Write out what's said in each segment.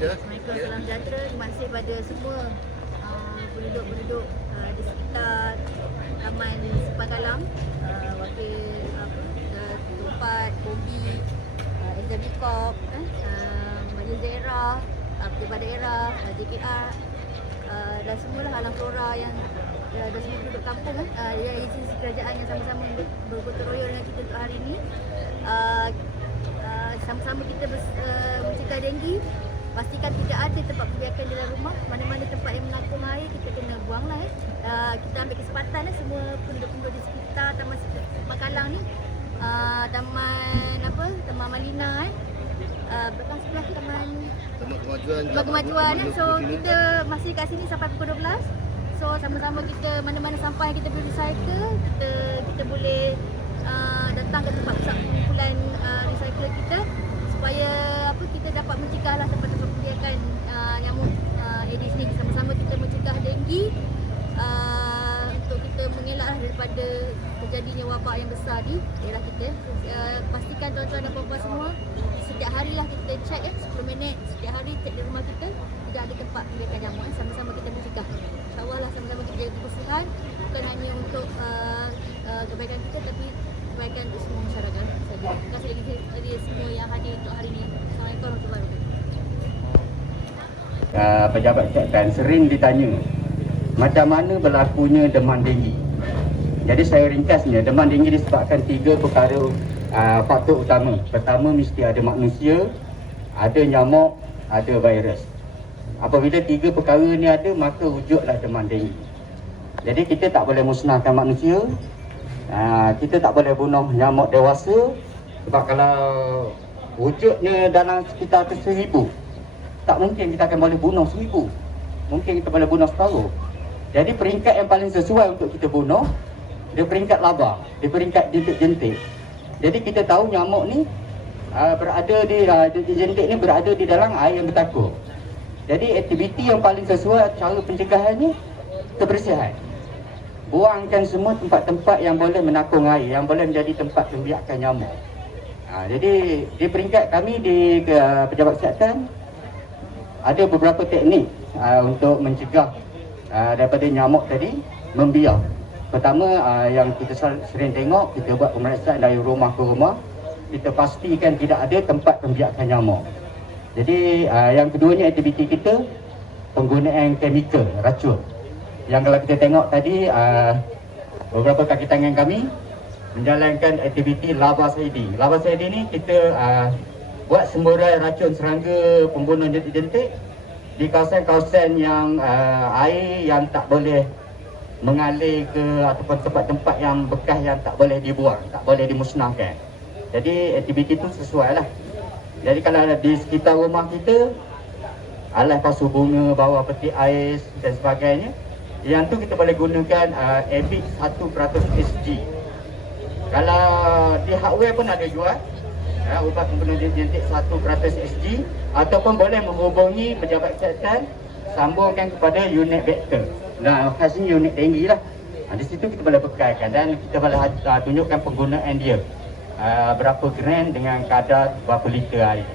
Assalamualaikum, salam sejahtera. Terima kasih pada semua penduduk-penduduk di sekitar Taman Simpang Galang, wakil Tumpat, Kobi, SWB Corp, Majlis Daerah, Pejabat Daerah, JKR, dan semualah alam flora yang dan semua penduduk kampung, yang agensi kerajaan yang sama-sama bergotong royong dengan kita untuk hari ini. Sama-sama kita mencegah denggi. Pastikan tidak ada tempat pembiakan dalam rumah. Mana-mana tempat yang mengapung air, kita kena buanglah. Kita ambil kesempatan semua penduduk-penduduk di sekitar Taman Simpang Galang ni, Taman Malina, belakang sebelah Taman Kemajuan. So kita masih kat sini sampai pukul 12. So sama-sama kita, mana-mana sampah yang kita boleh recycle, kita boleh datang ke tempat pusat kumpulan recycle kita, supaya kita dapat mencegahlah tempat-tempat pembiakan nyamuk Aedes ni. Sama-sama kita mencegah denggi, untuk kita mengelak daripada terjadinya wabak yang besar di daerah kita. Pastikan tuan-tuan dan puan-puan semua, setiap harilah kita check 10 minit setiap hari, check di rumah kita tidak ada tempat pembiakan nyamuk. Sama-sama kita mencegah. InsyaAllah lah, sama-sama kita jaga kebersihan, bukan hanya untuk kebaikan kita, tapi kebaikan untuk semua masyarakat saja. Terima kasih lagi semua yang hadir untuk hari ini. Assalamualaikum warahmatullahi wabarakatuh. Pejabat kesihatan sering ditanya macam mana berlakunya demam denggi. Jadi saya ringkasnya, demam denggi disebabkan 3 perkara faktor utama. Pertama, mesti ada manusia, ada nyamuk, ada virus. Apabila 3 perkara ni ada, maka wujudlah demam denggi. Jadi kita tak boleh musnahkan manusia, kita tak boleh bunuh nyamuk dewasa, sebab kalau wujudnya dalam sekitar 1000, tak mungkin kita akan boleh bunuh 1000. Mungkin kita boleh bunuh separuh. Jadi peringkat yang paling sesuai untuk kita bunuh, dia peringkat laba, dia peringkat jentik-jentik. Jadi kita tahu nyamuk ni berada di jentik ni berada di dalam air yang bertakur. Jadi aktiviti yang paling sesuai cara pencegahannya, kebersihan. Buangkan semua tempat-tempat yang boleh menakung air, yang boleh menjadi tempat pembiakan nyamuk. Jadi di peringkat kami di pejabat kesihatan ada beberapa teknik untuk mencegah daripada nyamuk tadi membiak. Pertama, yang kita sering tengok, kita buat pemeriksaan dari rumah ke rumah, kita pastikan tidak ada tempat pembiakan nyamuk. Jadi yang keduanya, aktiviti kita penggunaan chemical, racun. Yang kalau kita tengok tadi, beberapa kaki tangan kami menjalankan aktiviti laba saidi. Laba saidi ni kita buat semburan racun serangga pembunuh jentik-jentik di kawasan-kawasan yang air yang tak boleh mengalir ke, ataupun tempat-tempat yang bekas yang tak boleh dibuang, tak boleh dimusnahkan. Jadi aktiviti itu sesuai lah. Jadi kalau di sekitar rumah kita, alas pasu bunga, bawah peti ais dan sebagainya, yang tu kita boleh gunakan Abic 1% SG. Kalau di hardware pun ada jual ubat pembunuh jentik 1% SG, ataupun boleh menghubungi pejabat kesihatan, sambungkan kepada unit vektor. Nah, khasnya unit denggi lah. Di situ kita boleh bekalkan dan kita boleh tunjukkan penggunaan dia. Berapa gram dengan kadar berapa liter air.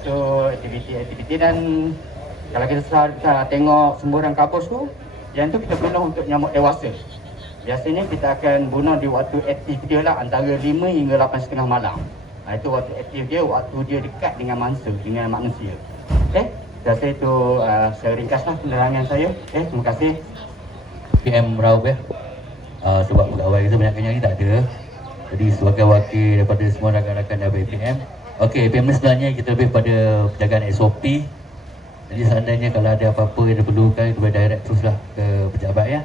Itu aktiviti. Dan kalau kita tengok semburan kapus tu, yang tu kita bunuh untuk nyamuk dewasa. Biasanya kita akan bunuh di waktu aktif dia lah, antara 5 hingga 8.30 malam. Itu waktu aktif dia, waktu dia dekat dengan mangsa, dengan manusia. Saya rasa itu saya ringkaslah penerangan saya. Terima kasih. PM Raup sebab pegawai kita banyaknya ni tak ada. Jadi sebagai wakil daripada semua rakan-rakan dari PM. Okey, PM ni sebenarnya kita lebih pada penjagaan SOP. Jadi seandainya kalau ada apa-apa yang diperlukan, kita boleh direct teruslah ke pejabat ya.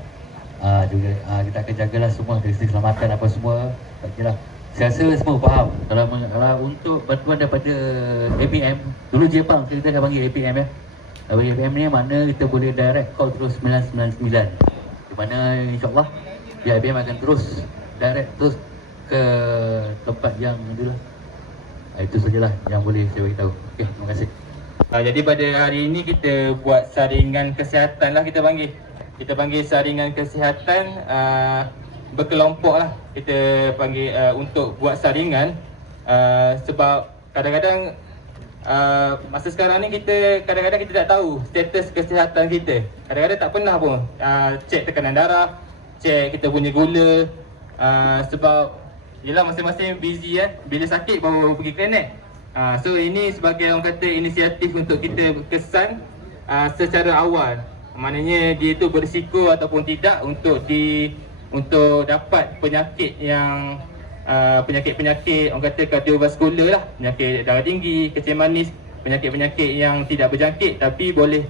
Juga kita akan jagalah semua dari segi keselamatan apa semua. Baiklah. Saya rasa semua faham. Kalau untuk bantuan daripada APM, dulu Jepang kita akan panggil APM ya. Dari APM ni mana kita boleh direct call terus 999. Di mana insya-Allah APM akan terus direct terus ke tempat yang itulah. Itu sajalah yang boleh saya beritahu. Okey, terima kasih. Jadi pada hari ini kita buat saringan kesihatan lah kita panggil. Kita panggil saringan kesihatan berkelompok lah. Kita panggil untuk buat saringan sebab kadang-kadang masa sekarang ni kita kadang-kadang kita tak tahu status kesihatan kita. Kadang-kadang tak pernah pun cek tekanan darah, cek kita punya gula, sebab yelah masing-masing busy kan, bila sakit baru pergi klinik. So ini sebagai orang kata inisiatif untuk kita kesan secara awal. Maknanya dia tu berisiko ataupun tidak untuk dapat penyakit yang penyakit-penyakit orang kata kardiovaskular lah, penyakit darah tinggi, kencing manis, penyakit-penyakit yang tidak berjangkit tapi boleh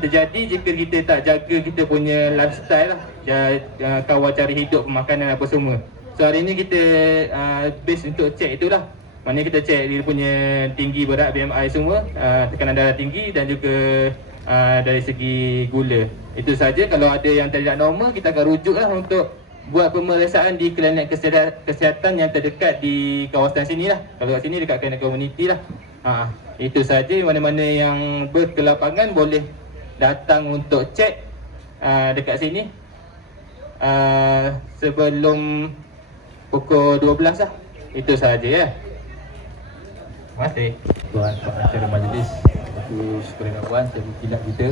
terjadi jika kita tak jaga kita punya lifestyle lah, kawal cara hidup, makanan apa semua. So hari ni kita base untuk cek itulah. Maknanya kita cek dia punya tinggi berat, BMI semua, tekanan darah tinggi dan juga dari segi gula. Itu saja. Kalau ada yang tidak normal, kita akan rujuk lah untuk buat pemeriksaan di klinik kesihatan yang terdekat di kawasan sini lah. Kalau kat sini dekat klinik komuniti lah. Itu saja. Mana-mana yang berkelapangan boleh datang untuk cek dekat sini sebelum pukul 12 lah. Itu saja ya. Terima kasih. Tuan acara majlis, aku syukur dan puan cikgu kilat kita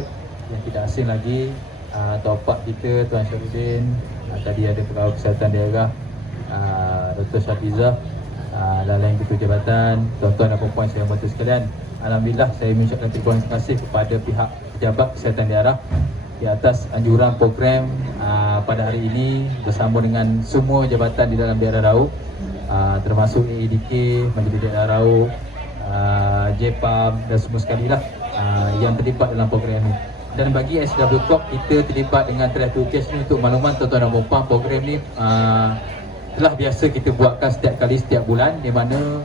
yang tidak asing lagi, Topak kita Tuan Syarudin, tadi ada pegawai kesihatan daerah Dr. Syafizah, dan lain ketua jabatan, tuan-tuan dan puan-puan saya hormati sekalian. Alhamdulillah saya mengucapkan terima kasih kepada pihak pejabat kesihatan daerah di atas anjuran program pada hari ini bersama dengan semua jabatan di dalam daerah Raub, termasuk AEDK, Majlis Daerah Raub, JPAM dan semua sekali lah yang terlibat dalam program ini. Dan bagi SW Corp, kita terlibat dengan Track to Cash ni untuk makluman tuan-tuan dan puan-puan, program ni telah biasa kita buatkan setiap kali setiap bulan, di mana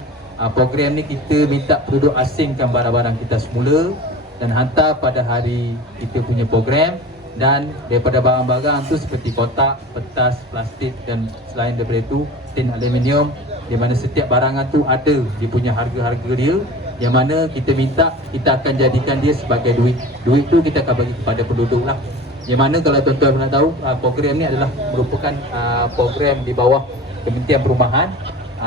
program ni kita minta penduduk asingkan barang-barang kita semula dan hantar pada hari kita punya program. Dan daripada barang-barang tu seperti kotak, petas, plastik dan selain daripada itu tin aluminium, di mana setiap barangan tu ada dia punya harga-harga dia, yang mana kita minta kita akan jadikan dia sebagai duit. Duit tu kita akan bagi kepada penduduk lah. Yang mana kalau tuan-tuan pernah tahu, program ni adalah merupakan program di bawah Kementerian Perumahan,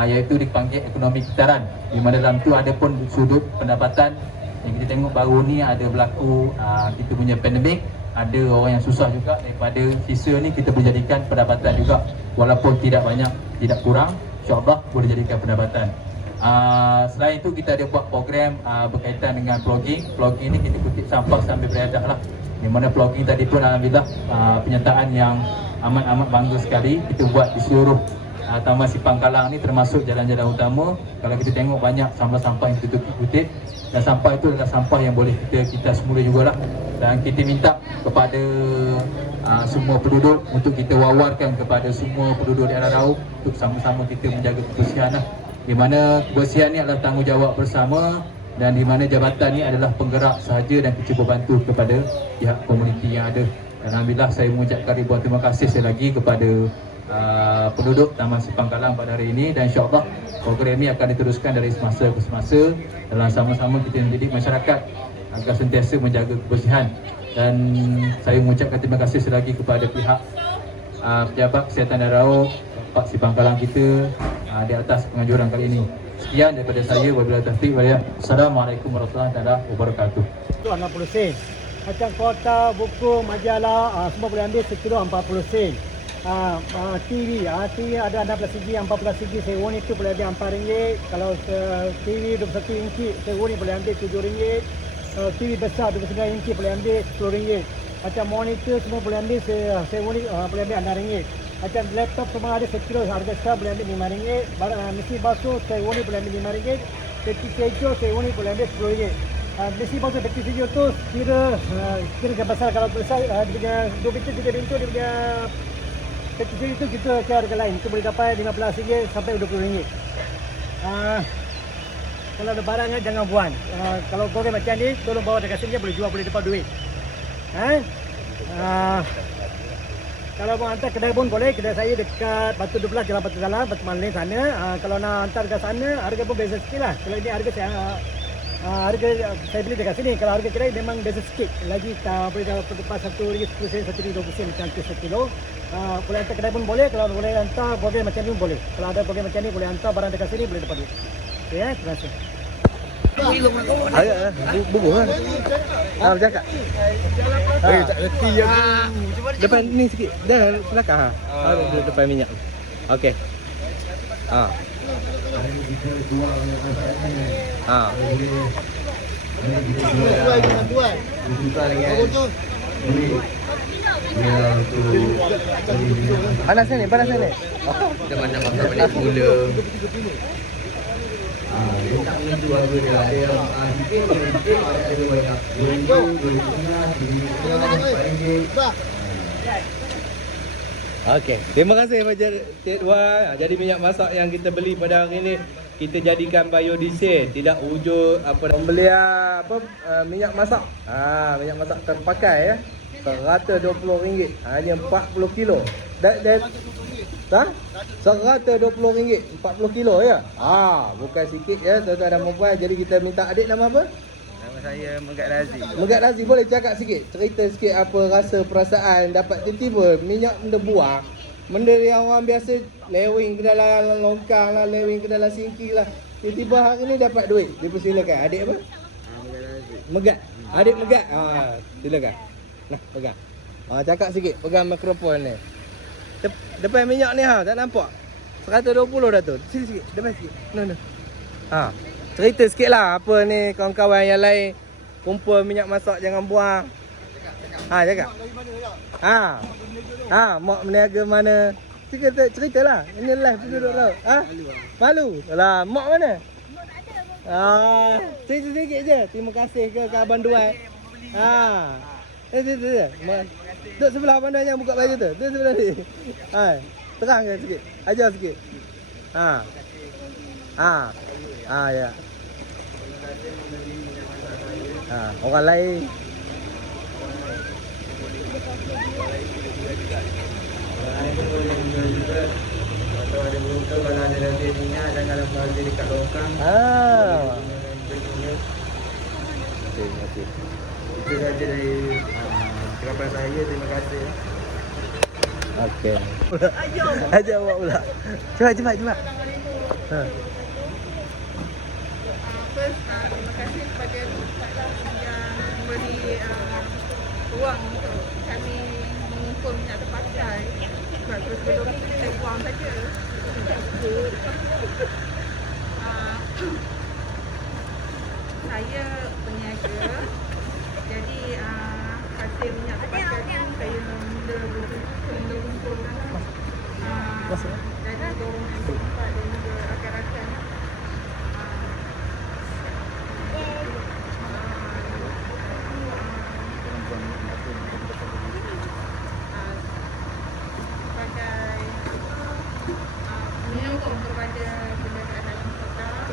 iaitu dipanggil ekonomi kitaran, di mana dalam tu ada pun sudut pendapatan. Yang kita tengok baru ni ada berlaku kita punya pandemik, ada orang yang susah juga, daripada sisa ni kita boleh jadikan pendapatan juga, walaupun tidak banyak, tidak kurang, insyaAllah boleh jadikan pendapatan. Selain itu kita ada buat program berkaitan dengan vlogging. Vlogging ni kita kutip sampah sambil beradak lah, di mana vlogging tadi pun Alhamdulillah penyertaan yang amat-amat bangga sekali kita buat di seluruh Taman Sipang Kalang ni, termasuk jalan-jalan utama. Kalau kita tengok banyak sampah-sampah yang kita kutip, dan sampah itu adalah sampah yang boleh kita semula jugalah. Dan kita minta kepada semua penduduk untuk kita wawarkan kepada semua penduduk daerah Raub untuk sama-sama kita menjaga kebersihan lah. Di mana kebersihan ni adalah tanggungjawab bersama, dan di mana jabatan ni adalah penggerak sahaja dan cuba bantu kepada pihak komuniti yang ada. Dan Alhamdulillah saya mengucapkan ribuan terima kasih sekali lagi kepada penduduk Taman Sipang Kalang pada hari ini, dan insyaAllah program ini akan diteruskan dari semasa ke semasa dalam sama-sama kita mendidik masyarakat agar sentiasa menjaga kebersihan. Dan saya mengucapkan terima kasih sekali lagi kepada pihak pejabat kesihatan daerah Raub, Pak Sipang Kalang kita di atas penganjuran kali ini. Sekian daripada saya, wabillahi taufiq wal hidayah. Assalamualaikum warahmatullahi wabarakatuh. Itu 60 sen. Macam kota, buku, majalah, semua boleh ambil sekilo 40 sen. TV ada 16 segi, 14 segi sewa ni tu boleh ambil RM4. Kalau TV 21 inci sewa ni boleh ambil RM7. TV besar 29 inci boleh ambil RM10. Macam monitor semua boleh ambil sewa ni boleh ambil RM6. Macam laptop semua ada sekilo harga sekarang boleh ambil RM5. Mesin basuh sewa ni boleh ambil RM5. Peti kejo sewa ni boleh ambil RM10. Mesin basuh peti kejo tu kira besar, kalau besar dia punya 2 pintu 3 pintu dia punya kecil itu kita cari harga lain. Itu boleh dapat RM15 sampai RM20. Kalau ada barang jangan buang. Kalau korang macam ni, tolong bawa dekat sini, boleh jual, boleh dapat duit. Kalau mau hantar kedai pun boleh. Kedai saya dekat Batu 12, Jalan Batu Dalam, Batu Malin sana. Kalau nak hantar ke sana, harga pun beza sikit lah. Kalau ini harga saya beli dekat sini. Kalau harga kedai memang beza sikit. Lagi boleh dapat RM1.10, RM1.20 macam tu sekilo. Boleh hantar kedai pun boleh. Kalau boleh hantar program macam ni pun boleh. Kalau ada program macam ni boleh hantar barang dekat sini, boleh dapat duit. Okay, terima kasih. Bubuh kan. Bercakap. Tak reti ya. Depan ni sikit. Dah belakang depan minyak. Okey. Panas ni. Kita mana masak balik semula. Itu harga dia ada yang sikit ada banyak. RM2, Okey, terima kasih Cik Wan. Jadi minyak masak yang kita beli pada hari ini kita jadikan biodiesel, tidak wujud pembelian minyak masak. Minyak masak terpakai ya. RM120. Hanya 40 kilo. RM120 40 kilo ya. Bukan sikit ya tuan-tuan dan puan. Jadi kita minta adik nama apa? Saya Megat Razi. Megat Razi, boleh cakap sikit, cerita sikit apa rasa perasaan dapat tiba-tiba minyak benda buang. Benda yang orang biasa lewing ke dalam longkang lah, lewing ke dalam singki lah. Tiba-tiba hari ni dapat duit. Dipersilakan. Adik apa? Megat Razi. Megat. Adik Megat. Silakan. Nah, pegang. Cakap sikit, pegang mikrofon ni. Depan minyak ni tak nampak? 120 dah tu. Sini sikit, depan sikit. No. Cerita sikit lah apa ni kawan-kawan yang lain kumpul minyak masak jangan buang. Cakap. Mak meniaga mana? Ceritalah. Ini live duduk tau. Malu. Alah, mak mana? Cerita sikit je. Terima kasih ke Abang Duai. Duduk sebelah Abang Duai yang buka baju tu. Duduk sebelah ni. Terang ke sikit. Ajar sikit. Ya. Orang lain. Kalau ada beruntung, kalau ada lebih minyak, jangan lepas dia dekat longkang. Terima kasih. Itu saja dari kerabat saya. Terima kasih. Okey. Ajar awak pula. Cepat. First, terima kasih kepada Ustazah yang memberi ruang untuk kami mengumpul minyak terpakai. Sebab sebelum ni kita buang saja. Saya peniaga. Jadi hasil minyak terpakai ni saya mula kumpulkan. Dan dorong tempat dan juga rakan-rakan. Menyokong kepada penjagaan dalam kota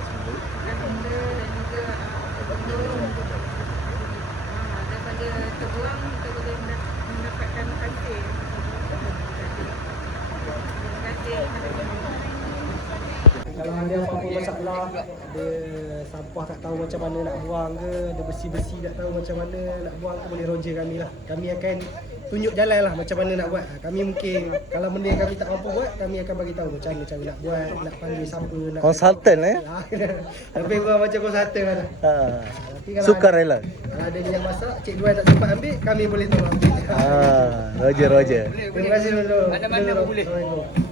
dan benda dan juga mendorong daripada terbuang kita boleh mendapatkan hasil. Terima kasih. Kalau ada apa-apa masalah, ada sampah tak tahu macam mana nak buang ke, ada besi-besi tak tahu macam mana nak buang ke, boleh roger kami lah. Kami akan tunjuk jalan lah macam mana nak buat. Kami mungkin kalau benda yang kami tak mampu buat, kami akan bagi tahu macam mana cara nak buat, nak panggil siapa, nak Konsultan lebih kurang macam konsultan lah. Tapi kalau Sukarela. kalau ada minyak masak, Cik Duai tak sempat ambil, kami boleh tolong ambil. Roger. Terima kasih dulu. Mana-mana boleh. Assalamualaikum.